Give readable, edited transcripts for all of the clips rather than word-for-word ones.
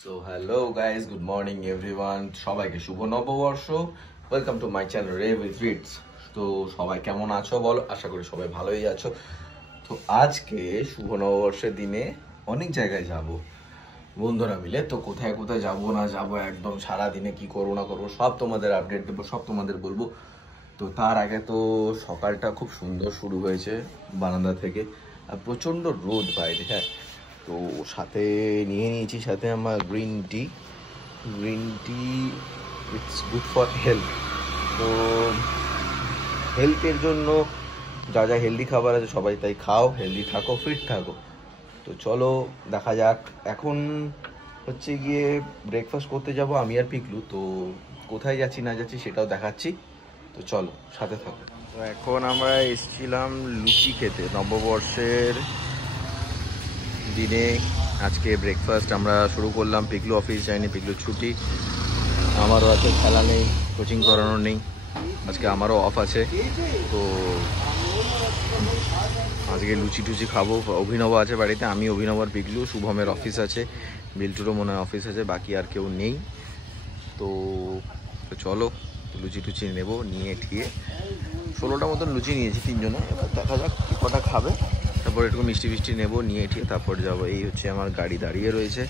So hello guys, good morning everyone. সবাইকে শুভ নববর্ষ। Welcome to my channel রে with Ritz. তো সবাই কেমন আছো বলো, আশা করি সবাই ভালোই আছো। তো আজকে শুভ নববর্ষের দিনে অনেক জায়গায় যাব বন্ধুরা মিলে। তো কোথায় কোথায় যাবো না যাবো, একদম সারা দিনে কি করবো না করবো সব তোমাদের আপডেট দেবো, সব তোমাদের বলবো। তো তার আগে তো সকালটা খুব সুন্দর শুরু হয়েছে বারান্দা থেকে, আর প্রচণ্ড রোদ বাইরে। হ্যাঁ, তো সাথে নিয়ে নিয়েছি সাথে আমার green tea. It's good for health. তো হেলথের জন্য যা যা হেলদি খাবার আছে সবাই তাই খাও, হেলদি থাকো, ফিট থাকো। তো চলো দেখা যাক। এখন হচ্ছে গিয়ে ব্রেকফাস্ট করতে যাব আমি আর পিকলু। তো কোথায় যাচ্ছি না যাচ্ছি সেটাও দেখাচ্ছি, তো চলো সাথে থাকো। তো এখন আমরা এসেছিলাম লুচি খেতে নববর্ষের দিনে। আজকে ব্রেকফাস্ট আমরা শুরু করলাম। পিকলু অফিস যায়নি, পিকলু ছুটি, আমারও আছে, খেলা নেই, কোচিং করানোর নেই, আজকে আমারও অফ আছে। তো আজকে লুচি টুচি খাবো। অভিনব আছে বাড়িতে, আমি, অভিনব আর পিকলু। শুভমের অফিস আছে, বিল্টুরও মনে হয় অফিস আছে, বাকি আর কেউ নেই। তো চলো লুচি টুচি নেবো, নিয়ে ঠিয়ে 16টা মতন লুচি নিয়েছি তিনজনে। এবার দেখা যাক কটা খাবে, তারপর একটু মিষ্টি ফিষ্টি নেবো, নিয়ে ঠিয়ে তারপর যাবো। এই হচ্ছে আমার গাড়ি দাঁড়িয়ে রয়েছে।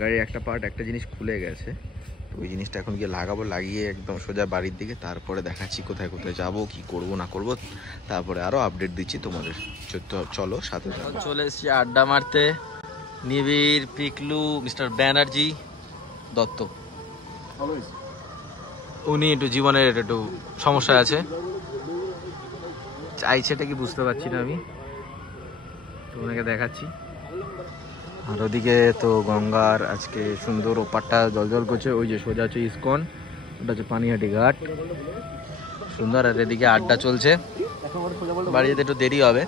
গাড়ির একটা পার্ট, একটা জিনিস খুলে গেছে, তো ওই জিনিসটা এখন গিয়ে লাগাবো, লাগিয়ে একদম সোজা বাড়ির দিকে। তারপরে দেখাচ্ছি কোথায় কোথায় যাবো, কি করব না করব, তারপরে আরও আপডেট দিচ্ছি তোমাদের। চলো সাথে চলে এসেছি আড্ডা মারতে। নিবিড়, পিকলু, মিস্টার ব্যানার্জি, দত্ত। উনি একটু জীবনের একটু সমস্যা আছে, চাইছে এটা কি বুঝতে পারছি না আমি, তো ওনাকে দেখাচ্ছি। আর ওদিকে তো গঙ্গার আজকে সুন্দর ওপারটা জল করছে। ওই যে সোজা হচ্ছে ইস্কন, ওটা হচ্ছে পানিহাটি ঘাট, সুন্দর। আর এদিকে আড্ডা চলছে। বাড়ি যেতে একটু দেরি হবে।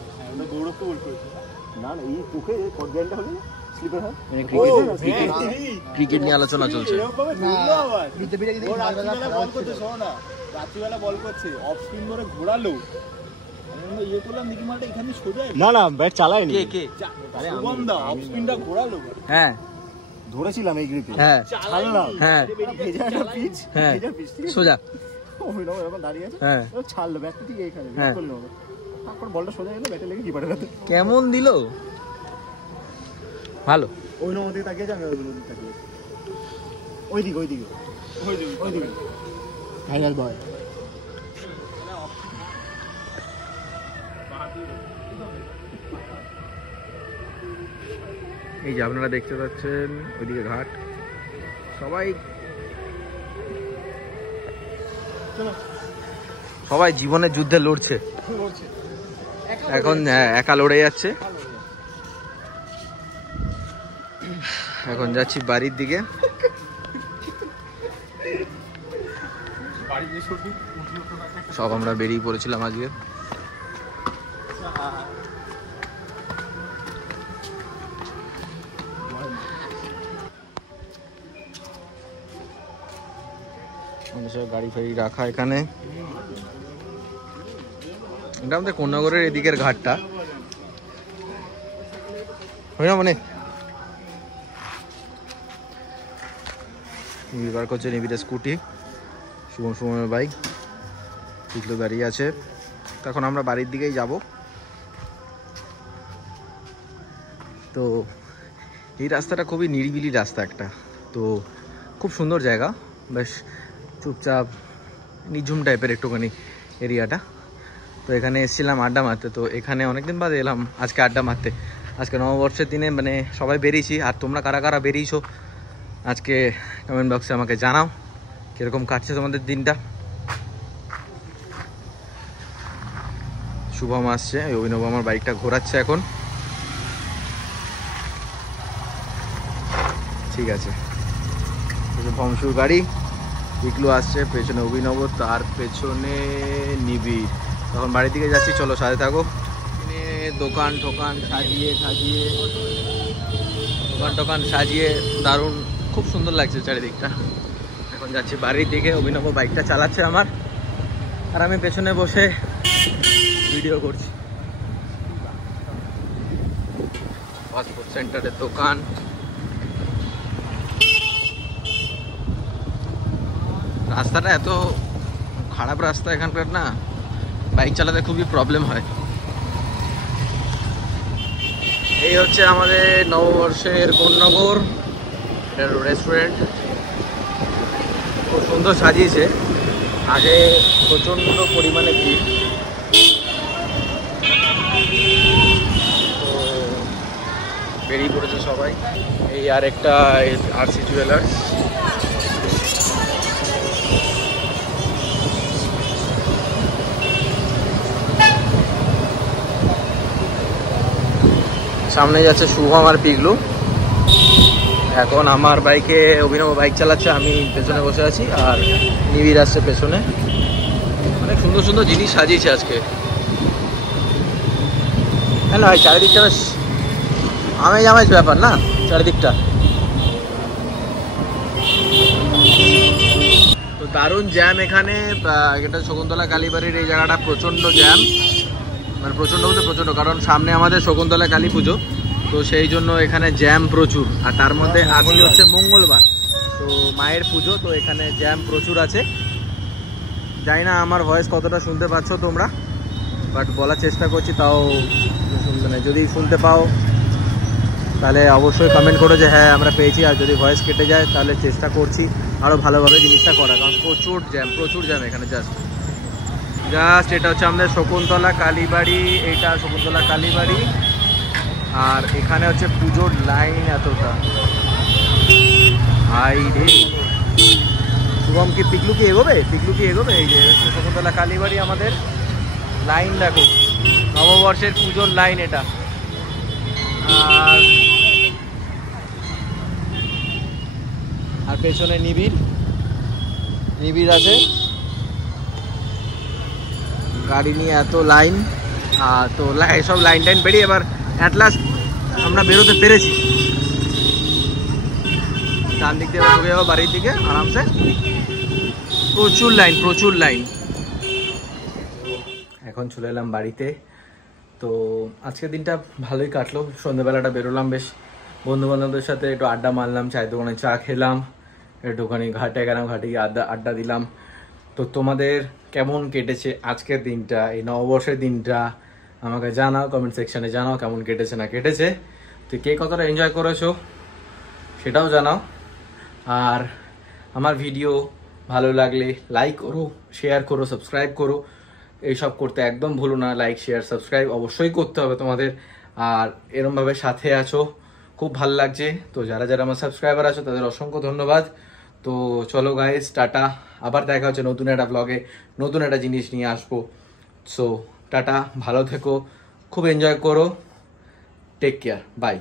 ক্রিকেট নিয়ে আলোচনা চলছে। রাত্রিবেলা বল করছে, অফ স্পিন করে ঘোরালো, না না ব্যাট চালায়নি। অফ স্পিনটা ঘোরালো। হ্যাঁ ধরেছিলাম এই গ্রিপে, হ্যাঁ ছাড়লাম। হ্যাঁ হ্যাঁ সোজা দাঁড়িয়ে আছে, হ্যাঁ ছাড়লো ব্যাটটা ঠিক এইখানে, হ্যাঁ তারপর বলটা সোজা গেল, ব্যাটে লেগে কিপারের হাতে। কেমন দিল, ভালো। ওই নদী তাকিয়েছে, আমি ওই নদী তাকিয়েছি, ওইদিকে ওইদিকে ওইদিকে ফাইনাল বয়। এই যে আপনারা দেখতে পাচ্ছেন ওইদিকে ঘাট, সবাই জীবনের যুদ্ধে লড়ছে এখন। একা লড়ে যাচ্ছে। এখন যাচ্ছি বাড়ির দিকে। সব আমরা বেরিয়ে পড়েছিলাম আজকে। গাড়ি ফাড়ি রাখা এখানে। এটা আমাদের কোন্নগরের এদিকের ঘাটটা, হয় না মানে। নিবিড় করছে, নিবিড়ের স্কুটি, শুভমের বাইক, পিকলু দাঁড়িয়ে আছে। তখন আমরা বাড়ির দিকেই যাব। তো এই রাস্তাটা খুবই নিরিবিলি রাস্তা একটা, তো খুব সুন্দর জায়গা, বেশ চুপচাপ নিঝুম টাইপের একটুখানি এরিয়াটা। তো এখানে এসেছিলাম আড্ডা মারতে। তো এখানে অনেকদিন বাদে এলাম আজকে আড্ডা মারতে। আজকে নববর্ষের দিনে মানে সবাই বেরিয়েছি। আর তোমরা কারা কারা বেরিয়েছো আজকে কমেন্ট বক্সে আমাকে জানাও, কীরকম কাটছে তোমাদের দিনটা। শুভম আসছে, অভিনব আমার বাইকটা ঘোরাচ্ছে এখন। ঠিক আছে, ভংশুর গাড়ি, পিকলু আসছে, পেছনে অভিনব, তার পেছনে নিবিড়। তখন বাড়ির দিকে যাচ্ছি, চলো সাথে থাকো। দোকান টোকান সাজিয়ে দারুণ, খুব সুন্দর লাগছে চারিদিকটা। এখন যাচ্ছি বাড়ির দিকে। অভিনব বাইকটা চালাচ্ছে আমার, আর আমি পেছনে বসে ভিডিও করছি। পাসপোর্ট সেন্টারের দোকান, রাস্তাটা এত খারাপ রাস্তা এখানকার না, বাইক চালাতে খুবই প্রবলেম হয়। এই হচ্ছে আমাদের নববর্ষের কোন্নগর, এটা রেস্টুরেন্ট, খুব সুন্দর সাজিয়েছে। আগে প্রচণ্ড পরিমাণে ভিড়, তো বেরিয়ে পড়েছে সবাই। এই আর একটা আরসি জুয়েলার্স, সামনে যাচ্ছে শুভম আর পিগলু। এখন আমার বাইকে অভিনব বাইক চালাচ্ছে, আমি পেছনে বসে আছি, আর নিবিড় আসছে পেছনে। অনেক সুন্দর সুন্দর জিনিস সাজিয়েছে আজকে। হ্যাঁ ভাই, চারিদিকটা বেশ আমেজ আমেজ ব্যাপার না, চারিদিকটা তো দারুণ জ্যাম এখানে। এটা শকুন্তলা কালীবাড়ির এই জায়গাটা প্রচণ্ড জ্যাম, মানে প্রচণ্ড বলতে প্রচণ্ড, কারণ সামনে আমাদের শকুন্তলা কালী পুজো, তো সেই জন্য এখানে জ্যাম প্রচুর। আর তার মধ্যে আজকে হচ্ছে মঙ্গলবার, তো মায়ের পুজো, তো এখানে জ্যাম প্রচুর আছে। জানি না আমার ভয়েস কতটা শুনতে পাচ্ছ তোমরা, বাট বলার চেষ্টা করছি, তাও শুনতে নেই। যদি শুনতে পাও তাহলে অবশ্যই কমেন্ট করো যে হ্যাঁ আমরা পেয়েছি, আর যদি ভয়েস কেটে যায় তাহলে চেষ্টা করছি আরও ভালোভাবে জিনিসটা করা, কারণ প্রচুর জ্যাম এখানে। জাস্ট এটা হচ্ছে আমাদের শকুন্তলা কালীবাড়ি, এইটা শকুন্তলা কালীবাড়ি, আর এখানে হচ্ছে পুজোর লাইন এতটা। হাই রে, শুভম কি পিগলু কি এগোবে? এই যে শকুন্তলা কালীবাড়ি আমাদের লাইন, দেখো নববর্ষের পুজোর লাইন এটা। আর পেছনে নিবিড় আছে, গাড়ি নিয়ে এত লাইন। তো সব লাইন বেরিয়ে এবার অ্যাট লাস্ট আমরা বেরোতে পেরেছি। ডান দিক দিয়ে ঢুকে যাবো বাড়ির দিকে আরামসে। প্রচুর লাইন। এখন চলে এলাম বাড়িতে। তো আজকের দিনটা ভালোই কাটলো। সন্ধ্যেবেলাটা বেরোলাম, বেশ বন্ধু বান্ধবদের সাথে একটু আড্ডা মারলাম, চায়ের দোকানে চা খেলাম, একটুখানি ঘাটে গেলাম, ঘাটে গিয়ে আড্ডা দিলাম। তো তোমাদের কেমন কেটেছে আজকের দিনটা, এই নববর্ষের দিনটা? আমাকে জানাও, কমেন্ট সেকশানে জানাও কেমন কেটেছে না কেটেছে। তো কে কতটা এনজয় করেছো সেটাও জানাও। আর আমার ভিডিও ভালো লাগলে লাইক করো, শেয়ার করো, সাবস্ক্রাইব করো। এইসব করতে একদম ভুলো না, লাইক শেয়ার সাবস্ক্রাইব অবশ্যই করতে হবে তোমাদের। আর এরমভাবে সাথে আছো, খুব ভালো লাগছে। তো যারা আমার সাবস্ক্রাইবার আছো তাদের অসংখ্য ধন্যবাদ। তো চলো গাইস, টাটা, আবার দেখা হচ্ছে নতুন একটা ব্লগে, নতুন একটা জিনিস নিয়ে আসবো। সো টাটা, ভালো থেকো, খুব এনজয় করো, টেক কেয়ার, বাই।